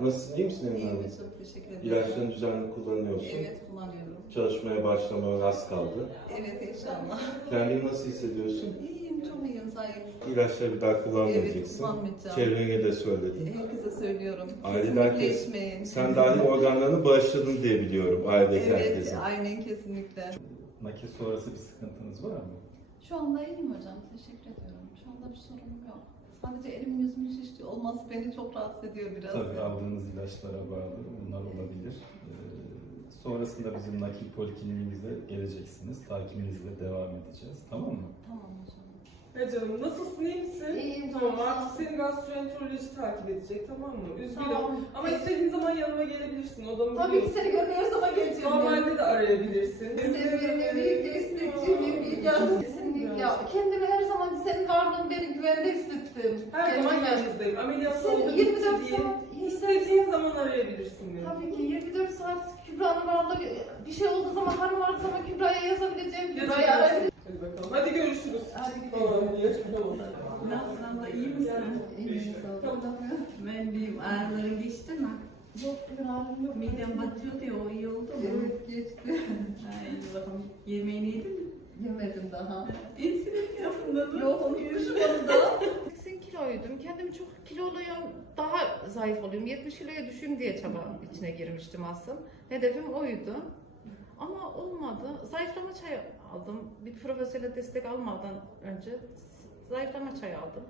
Nasılsın, iyi misin Emine İyiyim, Hanım? çok teşekkür ederim. İlaçlarını düzenli kullanıyorsun. Evet, kullanıyorum. Çalışmaya başlamaya az kaldı. Evet, inşallah. Kendini nasıl hissediyorsun? İyiyim, çok iyiyim, zayıf. İlaçları bir daha Evet, kullanmayacaksın. kullanmayacağım. Çevrene de söyledin. Herkese söylüyorum. Ailede Kesinlikle içmeyin. Sen dahi organlarını bağışladın diye biliyorum ailedeki Evet, herkesin. aynen kesinlikle. Nakil sonrası bir sıkıntınız var mı? Şu anda iyiyim hocam, teşekkür ediyorum. Şu anda bir sorunum yok. Sadece elim yüzüm şişti olması beni çok rahatsız ediyor biraz. Tabii aldığınız ilaçlara bağlı bunlar olabilir. Ee, sonrasında bizim nakil polikliniğimize geleceksiniz. Takibinizle devam edeceğiz. Tamam mı? Tamam hocam. Ya canım nasılsın iyi misin? İyiyim Tamam sağ artık seni gastroenteroloji takip edecek tamam mı? Üzgünüm. Tamam. Ama istediğin zaman yanıma gelebilirsin odamı Tabii ki seni görmeye her zaman geleceğim. Normalde de arayabilirsin. Büyük destekçiyim, büyük yardım. Kesinlikle. Zaman senin varlığın beni güvende hissettim. Her Kendime zaman yanınızdayım. Ameliyat Sen oldu 24 bitti diye. saat İstediğin zaman arayabilirsin beni. Tabii ki 24 saat Kübra'nın varlığı bir şey olduğu zaman hanım varsa zaman Kübra'ya yazabileceğim. Kübra'yı Yazabilirsin. arayabilirim. Hadi bakalım. Hadi görüşürüz. Hadi Tamam, iyi tamam. Nasılsın da iyi misin? İyiyim sağ ol. Ben bir ağrıların geçti mi? Yok bir halim yok. Midem batıyordu ya o iyi oldu mu? Evet geçti. Ay bakalım yemeğini yedin mi? Yemedim daha. İnsülin yapında mı? Yok onu da. 80 kiloydum. Kendimi çok kiloluyum. Daha zayıf olayım. 70 kiloya düşeyim diye çaba içine girmiştim asıl. Hedefim oydu. Ama olmadı. Zayıflama çayı aldım. Bir profesyonel destek almadan önce zayıflama çayı aldım.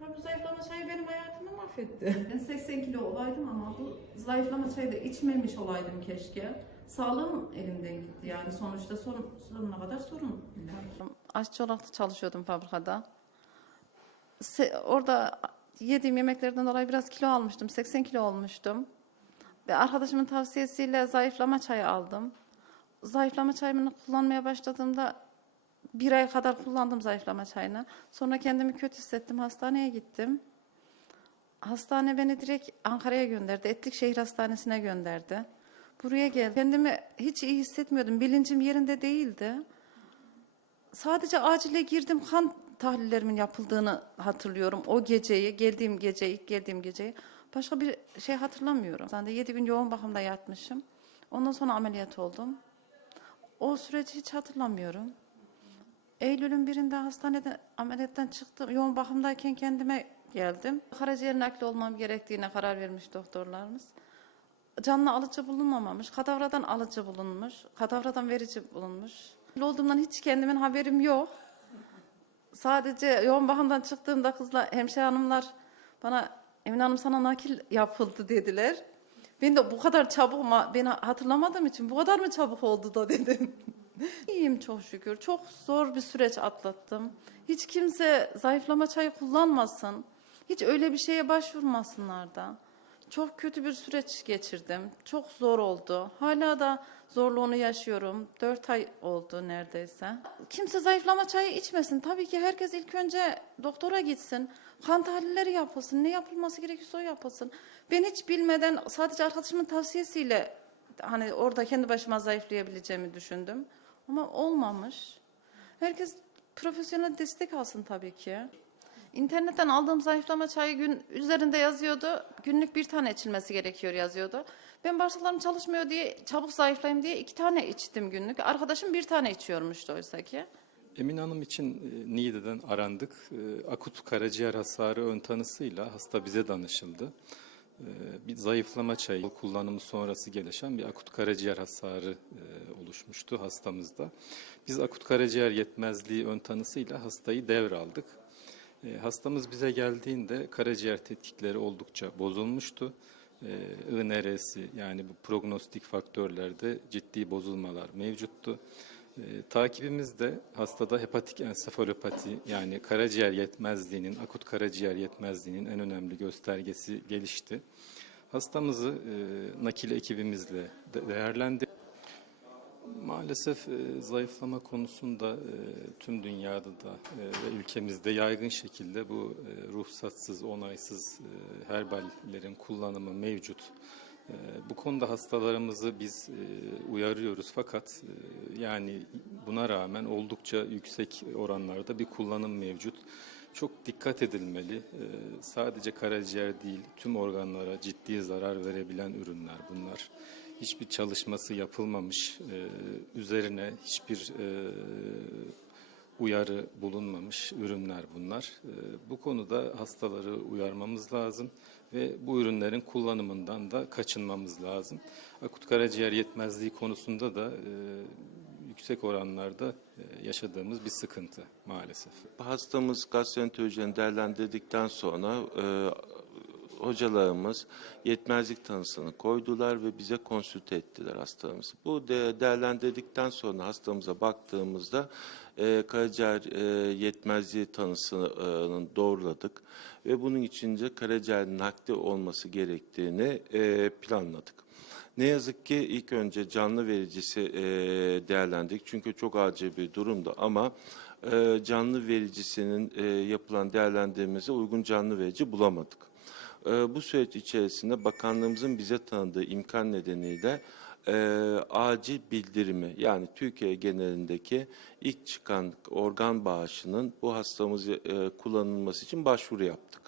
Tabii bu zayıflama çayı benim hayatımı mahvetti. Ben 80 kilo olaydım ama bu zayıflama çayı da içmemiş olaydım keşke. Sağlığım elimden gitti yani sonuçta sorun, sonuna kadar sorun. Aşçı olarak da çalışıyordum fabrikada. Se- orada yediğim yemeklerden dolayı biraz kilo almıştım. 80 kilo olmuştum. Ve arkadaşımın tavsiyesiyle zayıflama çayı aldım. Zayıflama çayını kullanmaya başladığımda bir ay kadar kullandım zayıflama çayını. Sonra kendimi kötü hissettim. Hastaneye gittim. Hastane beni direkt Ankara'ya gönderdi. Etlikşehir Hastanesi'ne gönderdi. Buraya geldim. Kendimi hiç iyi hissetmiyordum. Bilincim yerinde değildi. Sadece acile girdim kan tahlillerimin yapıldığını hatırlıyorum. O geceyi, geldiğim gece, ilk geldiğim geceyi. Başka bir şey hatırlamıyorum. De 7 gün yoğun bakımda yatmışım. Ondan sonra ameliyat oldum. O süreci hiç hatırlamıyorum. Eylül'ün birinde hastaneden ameliyattan çıktım. Yoğun bakımdayken kendime geldim. Karaciğer nakli olmam gerektiğine karar vermiş doktorlarımız. Canlı alıcı bulunmamış, kadavradan alıcı bulunmuş, kadavradan verici bulunmuş. Olduğumdan hiç kendimin haberim yok. Sadece yoğun bakımdan çıktığımda kızla hemşire hanımlar bana Emine Hanım sana nakil yapıldı dediler. Ben de bu kadar çabuk ma- beni hatırlamadığım için bu kadar mı çabuk oldu da dedim. İyiyim çok şükür. Çok zor bir süreç atlattım. Hiç kimse zayıflama çayı kullanmasın. Hiç öyle bir şeye başvurmasınlar da. Çok kötü bir süreç geçirdim. Çok zor oldu. Hala da zorluğunu yaşıyorum. Dört ay oldu neredeyse. Kimse zayıflama çayı içmesin. Tabii ki herkes ilk önce doktora gitsin. Kan tahlilleri yapılsın. Ne yapılması gerekiyorsa o yapılsın. Ben hiç bilmeden sadece arkadaşımın tavsiyesiyle hani orada kendi başıma zayıflayabileceğimi düşündüm. Ama olmamış. Herkes profesyonel destek alsın tabii ki. İnternetten aldığım zayıflama çayı gün üzerinde yazıyordu. Günlük bir tane içilmesi gerekiyor yazıyordu. Ben bağırsaklarım çalışmıyor diye çabuk zayıflayayım diye iki tane içtim günlük. Arkadaşım bir tane içiyormuştu oysa ki. Emine Hanım için e, Niğde'den arandık. E, Akut karaciğer hasarı ön tanısıyla hasta bize danışıldı. E, Bir zayıflama çayı kullanımı sonrası gelişen bir akut karaciğer hasarı e, oluşmuştu hastamızda. Biz akut karaciğer yetmezliği ön tanısıyla hastayı devraldık. E, Hastamız bize geldiğinde karaciğer tetkikleri oldukça bozulmuştu. E, INR'si yani bu prognostik faktörlerde ciddi bozulmalar mevcuttu. E, takibimizde hastada hepatik ensefalopati yani karaciğer yetmezliğinin, akut karaciğer yetmezliğinin en önemli göstergesi gelişti. Hastamızı e, nakil ekibimizle de değerlendirdik. Maalesef e, zayıflama konusunda e, tüm dünyada da e, ve ülkemizde yaygın şekilde bu e, ruhsatsız, onaysız e, herballerin kullanımı mevcut. E, bu konuda hastalarımızı biz e, uyarıyoruz fakat e, yani buna rağmen oldukça yüksek oranlarda bir kullanım mevcut. çok dikkat edilmeli. Ee, sadece karaciğer değil, tüm organlara ciddi zarar verebilen ürünler bunlar. Hiçbir çalışması yapılmamış, e, üzerine hiçbir e, uyarı bulunmamış ürünler bunlar. E, bu konuda hastaları uyarmamız lazım ve bu ürünlerin kullanımından da kaçınmamız lazım. Akut karaciğer yetmezliği konusunda da e, yüksek oranlarda e, yaşadığımız bir sıkıntı maalesef. Hastamız gastroenterolojiden değerlendirdikten sonra e, hocalarımız yetmezlik tanısını koydular ve bize konsülte ettiler hastamızı. Bu de, değerlendirdikten sonra hastamıza baktığımızda e, karaciğer e, yetmezliği tanısını doğruladık ve bunun içince karaciğer nakli olması gerektiğini e, planladık. Ne yazık ki ilk önce canlı vericisi e, değerlendik çünkü çok acil bir durumdu ama e, canlı vericisinin e, yapılan değerlendirmemize uygun canlı verici bulamadık. E, bu süreç içerisinde bakanlığımızın bize tanıdığı imkan nedeniyle e, acil bildirimi yani Türkiye genelindeki ilk çıkan organ bağışının bu hastamızı e, kullanılması için başvuru yaptık.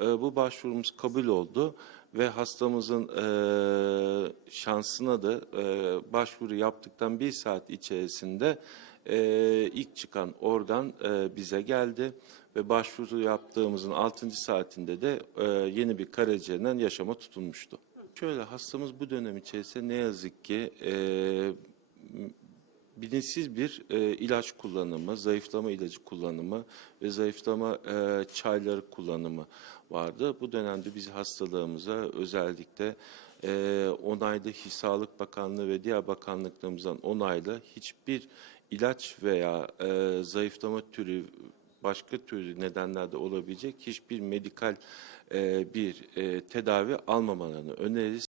E, bu başvurumuz kabul oldu ve hastamızın e, şansına da e, başvuru yaptıktan bir saat içerisinde ilk çıkan organ bize geldi ve başvuru yaptığımızın 6. saatinde de yeni bir karaciğerinden yaşama tutulmuştu. Şöyle hastamız bu dönem içerisinde ne yazık ki bilinçsiz bir e, ilaç kullanımı, zayıflama ilacı kullanımı ve zayıflama e, çayları kullanımı vardı. Bu dönemde biz hastalığımıza özellikle e, onaylı Sağlık Bakanlığı ve diğer bakanlıklarımızdan onaylı hiçbir ilaç veya e, zayıflama türü başka türlü nedenlerde olabilecek hiçbir medikal e, bir e, tedavi almamalarını öneririz.